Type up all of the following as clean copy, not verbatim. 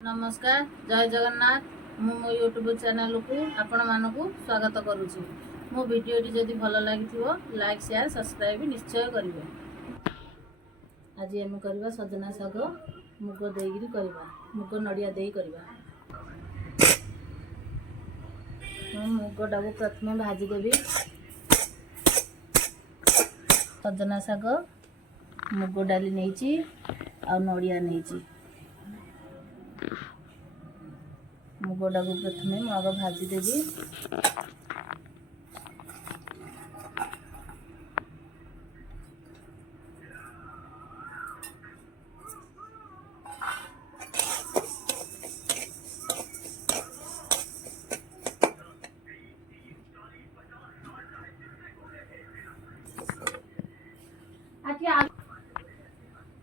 नमस्कार जय जगन्नाथ मु मो यूट्यूब चैनल को आपण मानकु स्वागत करुछि। मो वीडियो जदि भल लागिथिबो लाइक शेयर सब्सक्राइब निश्चय करिवे। आज हम करबा सजना साग मुग देगिरी करबा मुग नडिया देई करबा। मुग डाबु प्रथमे भाजी देबी। सजना साग मुग डाली नैची आ नडिया नैची। मुगटा को प्रथमे आग भाजी देवी।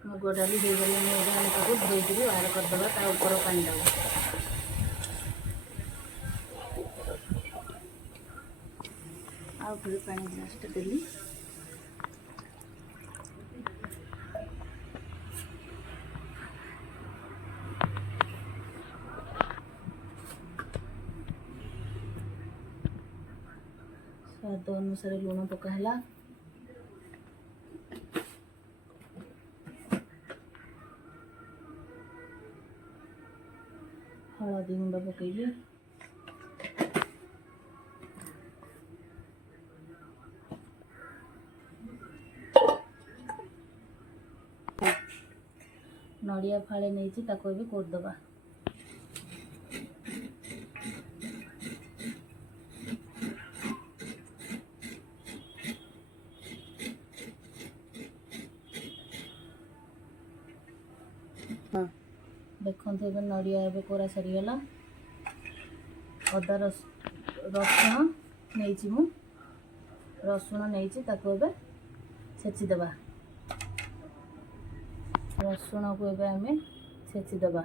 मुग डाली हो गले धोईकरी बाहर करदे ता ऊपर पानी दबा आ फिर पानी ग्लास देली। स्वाद अनुसार लुण पकाला। हलदी गुंड पकईली। नडिया फाड़े नहीं ताको भी कोदबा। देखो नडिया ए कोरा सरीगला। अदा रसुण नहीं मु रसुण नहीं छेचिदेबा। रसुण को एबे हमें छेचिदेबा।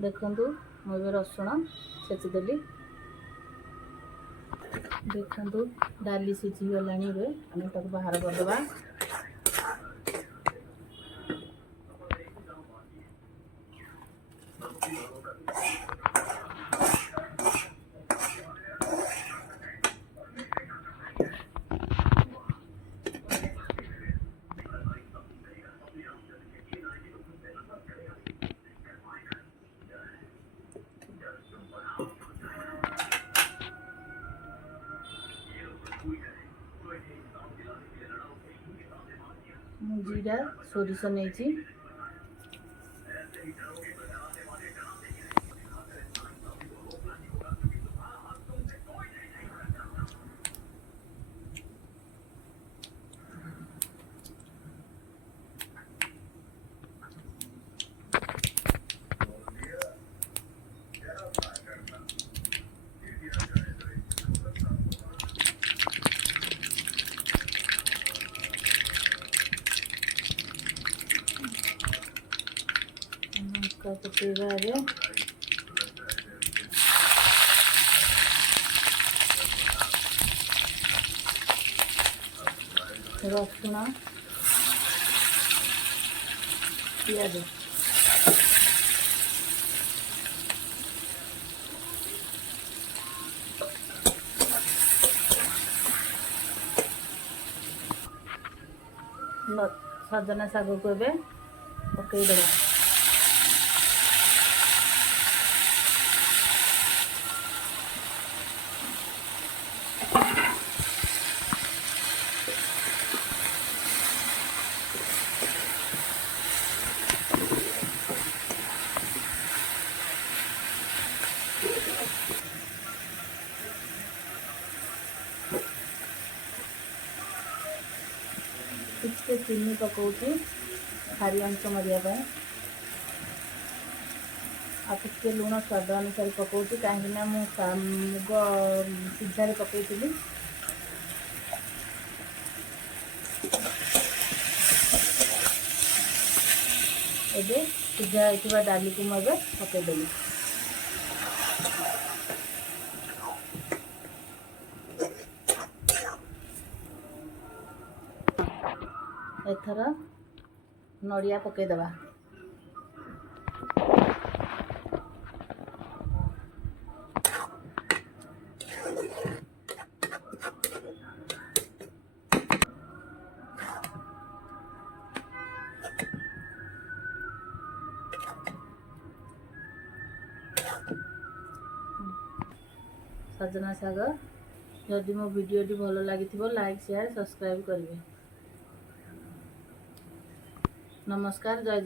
देखंतु मुझे रसुण छेचिदेली। देखंतु डाली सिझी गलानी रे हमें ताको बाहर करदेबा। जीरा सोरिष नहीं पकेगा रसुण पियाज सजना साग को पकईदेव। टिके चीनी पकाऊँ खारी अंश मरिया आके लुण स्वाद अनुसार पकाऊँ कहीं मुग सीझार पकई एबे सीझा होता डाली को मुझे पकईदेली। एथर नड़िया पकईदबा। सजना शाग जदि मो भिडियोटी भल लगी लाइक शेयर सब्सक्राइब करेंगे। नमस्कार। जय